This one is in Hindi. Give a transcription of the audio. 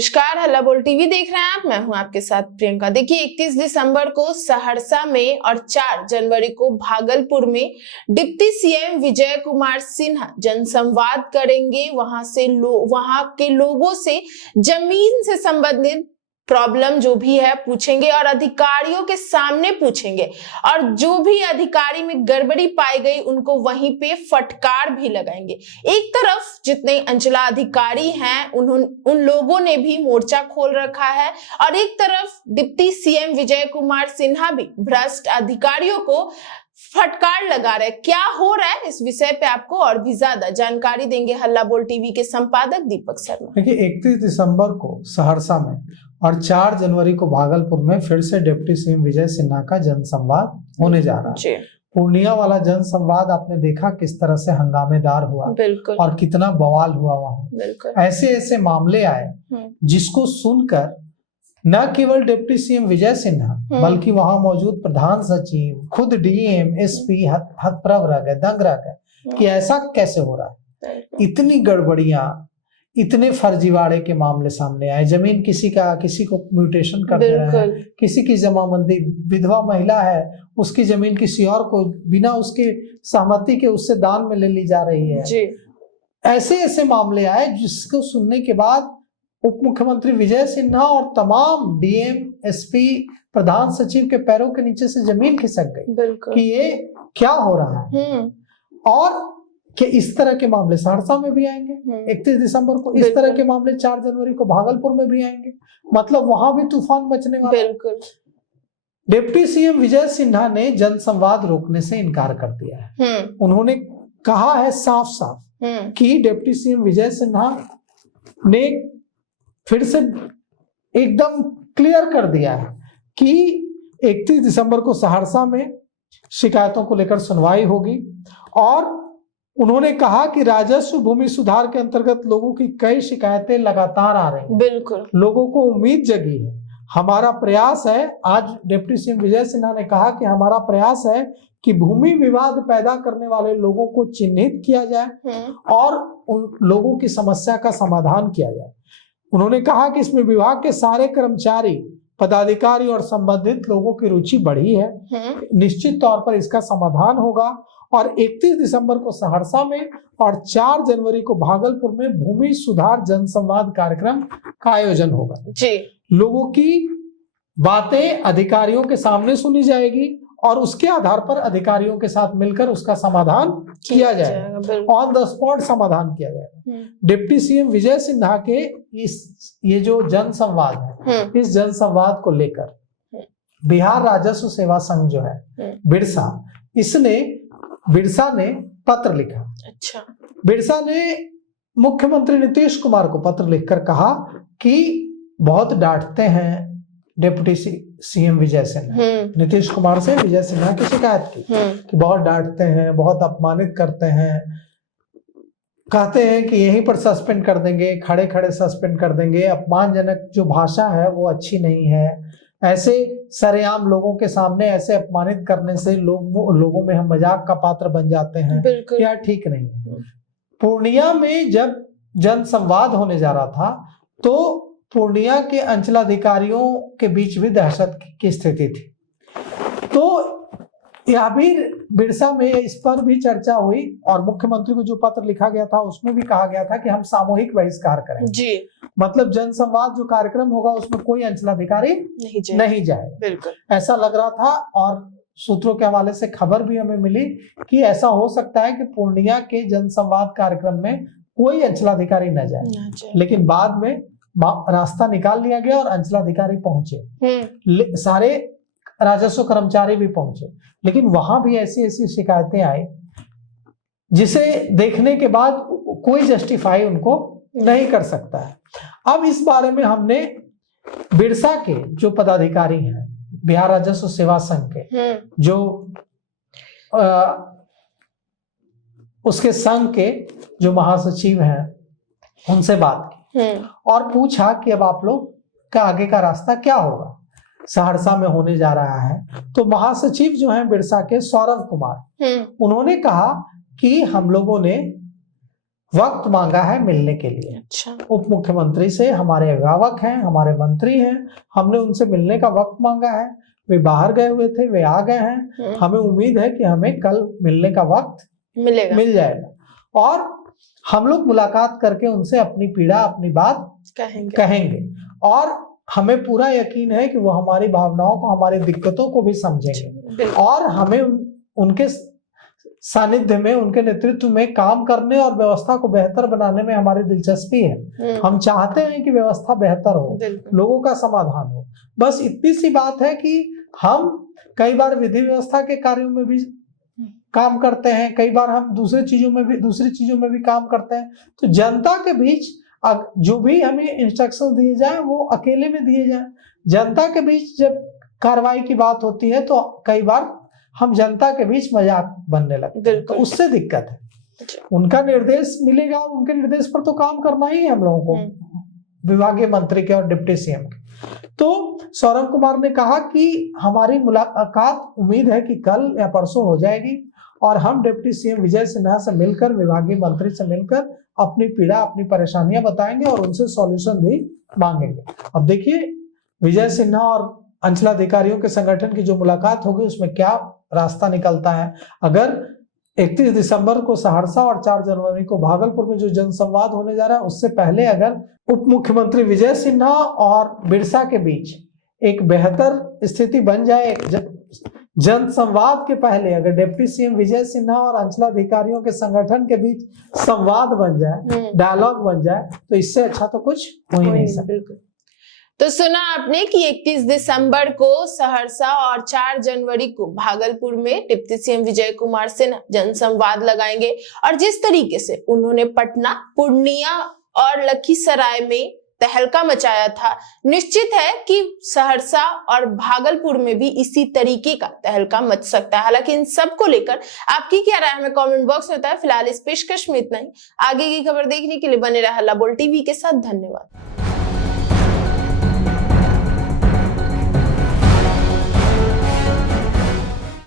नमस्कार, हल्ला बोल टीवी देख रहे हैं आप। मैं हूं आपके साथ प्रियंका। देखिए 31 दिसंबर को सहरसा में और 4 जनवरी को भागलपुर में डिप्टी सीएम विजय कुमार सिन्हा जनसंवाद करेंगे। वहां के लोगों से जमीन से संबंधित प्रॉब्लम जो भी है पूछेंगे और अधिकारियों के सामने पूछेंगे, और जो भी अधिकारी में गड़बड़ी पाई गई उनको वहीं पे फटकार भी लगाएंगे। एक तरफ जितने अंचला अधिकारी हैं उन लोगों ने भी मोर्चा खोल रखा है, और एक तरफ डिप्टी सीएम विजय कुमार सिन्हा भी भ्रष्ट अधिकारियों को फटकार लगा रहे। क्या हो रहा है, इस विषय पे आपको और भी ज्यादा जानकारी देंगे हल्ला बोल टीवी के संपादक दीपक शर्मा। देखिए 31 दिसंबर को सहरसा में और 4 जनवरी को भागलपुर में फिर से डिप्टी सीएम विजय सिन्हा का जनसंवाद होने जा रहा है। पूर्णिया वाला जनसंवाद आपने देखा किस तरह से हंगामेदार हुआ, बिल्कुल, और कितना बवाल हुआ वहां। ऐसे ऐसे मामले आए जिसको सुनकर न केवल डिप्टी सीएम विजय सिन्हा बल्कि वहां मौजूद प्रधान सचिव, खुद डीएम, एसपी हतप्रभ रह गए, दंग रह गए कि ऐसा कैसे हो रहा है। इतनी गड़बड़ियां, इतने फर्जीवाड़े के मामले सामने आए। जमीन किसी को म्यूटेशन कर दे रहा है, किसी की जमाबंदी, विधवा महिला है उसकी जमीन किसी और को बिना उसके सहमति के उससे दान में ले ली जा रही है जी। ऐसे ऐसे मामले आए जिसको सुनने के बाद उप मुख्यमंत्री विजय सिन्हा और तमाम डीएम, एसपी, प्रधान सचिव के पैरों के नीचे से जमीन खिसक गई कि ये क्या हो रहा है। और कि इस तरह के मामले सहरसा में भी आएंगे 31 दिसंबर को, इस तरह के मामले 4 जनवरी को भागलपुर में भी आएंगे। मतलब वहां भी तूफान मचने वाला है। डिप्टी सीएम विजय सिन्हा ने जनसंवाद रोकने से इनकार कर दिया है। उन्होंने कहा है साफ साफ कि डिप्टी सीएम विजय सिन्हा ने फिर से एकदम क्लियर कर दिया है कि 31 दिसंबर को सहरसा में शिकायतों को लेकर सुनवाई होगी। और उन्होंने कहा कि राजस्व भूमि सुधार के अंतर्गत लोगों की कई शिकायतें लगातार आ रही हैं। बिल्कुल, लोगों को उम्मीद जगी है। हमारा प्रयास है, आज डिप्टी सीएम विजय सिन्हा ने कहा कि हमारा प्रयास है कि भूमि विवाद पैदा करने वाले लोगों को चिन्हित किया जाए और उन लोगों की समस्या का समाधान किया जाए। उन्होंने कहा कि इसमें विभाग के सारे कर्मचारी, पदाधिकारी और संबंधित लोगों की रुचि बढ़ी है। निश्चित तौर पर इसका समाधान होगा। और 31 दिसंबर को सहरसा में और 4 जनवरी को भागलपुर में भूमि सुधार जनसंवाद कार्यक्रम का आयोजन होगा जी। लोगों की बातें अधिकारियों के सामने सुनी जाएगी और उसके आधार पर अधिकारियों के साथ मिलकर उसका समाधान किया जाएगा। ऑन द स्पॉट समाधान किया जाएगा। डिप्टी सीएम विजय सिन्हा के ये जो जनसंवाद है, इस जनसंवाद को लेकर बिहार राजस्व सेवा संघ जो है बिरसा ने पत्र लिखा। अच्छा। बिरसा ने मुख्यमंत्री नीतीश कुमार को पत्र लिखकर कहा कि बहुत डांटते हैं डिप्टी सीएम विजय सिन्हा। नीतीश कुमार से विजय सिन्हा की शिकायत की कि बहुत डांटते हैं, बहुत अपमानित करते हैं, कहते हैं कि यहीं पर सस्पेंड कर देंगे, खड़े खड़े सस्पेंड कर देंगे, अपमानजनक जो भाषा है वो अच्छी नहीं है। ऐसे सरेआम लोगों के सामने ऐसे अपमानित करने से लोगों में हम मजाक का पात्र बन जाते हैं, यह ठीक नहीं है। पूर्णिया में जब जनसंवाद होने जा रहा था तो पूर्णिया के अंचलाधिकारियों के बीच भी दहशत की स्थिति थी। तो यह भी बिरसा में इस पर भी चर्चा हुई और मुख्यमंत्री को जो पत्र लिखा गया था उसमें भी कहा गया था कि हम सामूहिक बहिष्कार करें जी। मतलब जनसंवाद जो कार्यक्रम होगा उसमें कोई अंचलाधिकारी नहीं जाएगा। बिल्कुल ऐसा लग रहा था। और सूत्रों के हवाले से खबर भी हमें मिली कि ऐसा हो सकता है कि पूर्णिया के जनसंवाद कार्यक्रम में कोई अंचलाधिकारी न जाए। लेकिन बाद में रास्ता निकाल लिया गया और अंचलाधिकारी पहुंचे, सारे राजस्व कर्मचारी भी पहुंचे। लेकिन वहां भी ऐसी ऐसी शिकायतें आई जिसे देखने के बाद कोई जस्टिफाई उनको नहीं कर सकता है। अब इस बारे में हमने बिरसा के जो पदाधिकारी हैं, बिहार राजस्व सेवा संघ के जो उसके संघ के जो महासचिव हैं उनसे बात की और पूछा कि अब आप लोग का आगे का रास्ता क्या होगा, सहरसा में होने जा रहा है। तो महासचिव जो हैं बिरसा के, सौरभ कुमार, उन्होंने कहा कि हम लोगों ने वक्त मांगा है मिलने के लिए। अच्छा। उप मुख्यमंत्री से हमारे अभिभावक हैं, हमारे मंत्री हैं, हमने उनसे मिलने का वक्त मांगा है। वे बाहर गए हुए थे, वे आ गए हैं। हमें उम्मीद है कि हमें कल मिलने का वक्त मिल जाएगा और हम लोग मुलाकात करके उनसे अपनी पीड़ा, अपनी बात कहेंगे और हमें पूरा यकीन है कि वो हमारी भावनाओं को, हमारी दिक्कतों को भी समझेंगे और हमें उनके सानिध्य में, उनके नेतृत्व में काम करने और व्यवस्था को बेहतर बनाने में हमारी दिलचस्पी है। हम चाहते हैं कि व्यवस्था बेहतर हो, लोगों का समाधान हो। बस इतनी सी बात है कि हम कई बार विधि व्यवस्था के कार्यों में भी काम करते हैं, कई बार हम दूसरी चीजों में भी काम करते हैं। तो जनता के बीच जो भी हमें इंस्ट्रक्शन दिए जाए वो अकेले में दिए जाए। जनता के बीच जब कार्रवाई की बात होती है तो कई बार हम जनता के बीच मजाक बनने लगते हैं, तो उससे दिक्कत है। उनका निर्देश मिलेगा, उनके निर्देश पर तो काम करना ही है हम लोगों को, विभागीय मंत्री के और डिप्टी सीएम के। तो सौरभ कुमार ने कहा कि हमारी मुलाकात उम्मीद है कि कल या परसों हो जाएगी और हम डिप्टी सीएम विजय सिन्हा से मिलकर, विभागीय मंत्री से मिलकर अपनी पीड़ा, अपनी परेशानियां बताएंगे और उनसे सॉल्यूशन भी मांगेंगे। अब देखिए विजय सिन्हा और अंचलाधिकारियों के संगठन की जो मुलाकात होगी उसमें क्या रास्ता निकलता है। अगर 31 दिसंबर को सहरसा और 4 जनवरी को भागलपुर में जो जनसंवाद होने जा रहा है उससे पहले अगर उप मुख्यमंत्री विजय सिन्हा और बिरसा के बीच एक बेहतर स्थिति बन जाए, जनसंवाद के पहले अगर डिप्टी सीएम विजय सिन्हा और अंचलाधिकारियों के संगठन के बीच संवाद बन जाए, डायलॉग बन जाए, तो इससे अच्छा तो कुछ हो ही नहीं सकता। तो सुना आपने कि 31 दिसंबर को सहरसा और 4 जनवरी को भागलपुर में डिप्टी सीएम विजय कुमार सिन्हा जनसंवाद लगाएंगे और जिस तरीके से उन्होंने पटना, पूर्णिया और लखीसराय में तहलका मचाया था, निश्चित है कि सहरसा और भागलपुर में भी इसी तरीके का तहलका मच सकता है। हालांकि इन सब को लेकर आपकी क्या राय हमें कमेंट बॉक्स में बताएं। फिलहाल इस पेशकश में इतना ही। आगे की खबर देखने के लिए बने रहा हल्ला बोल टीवी के साथ। धन्यवाद।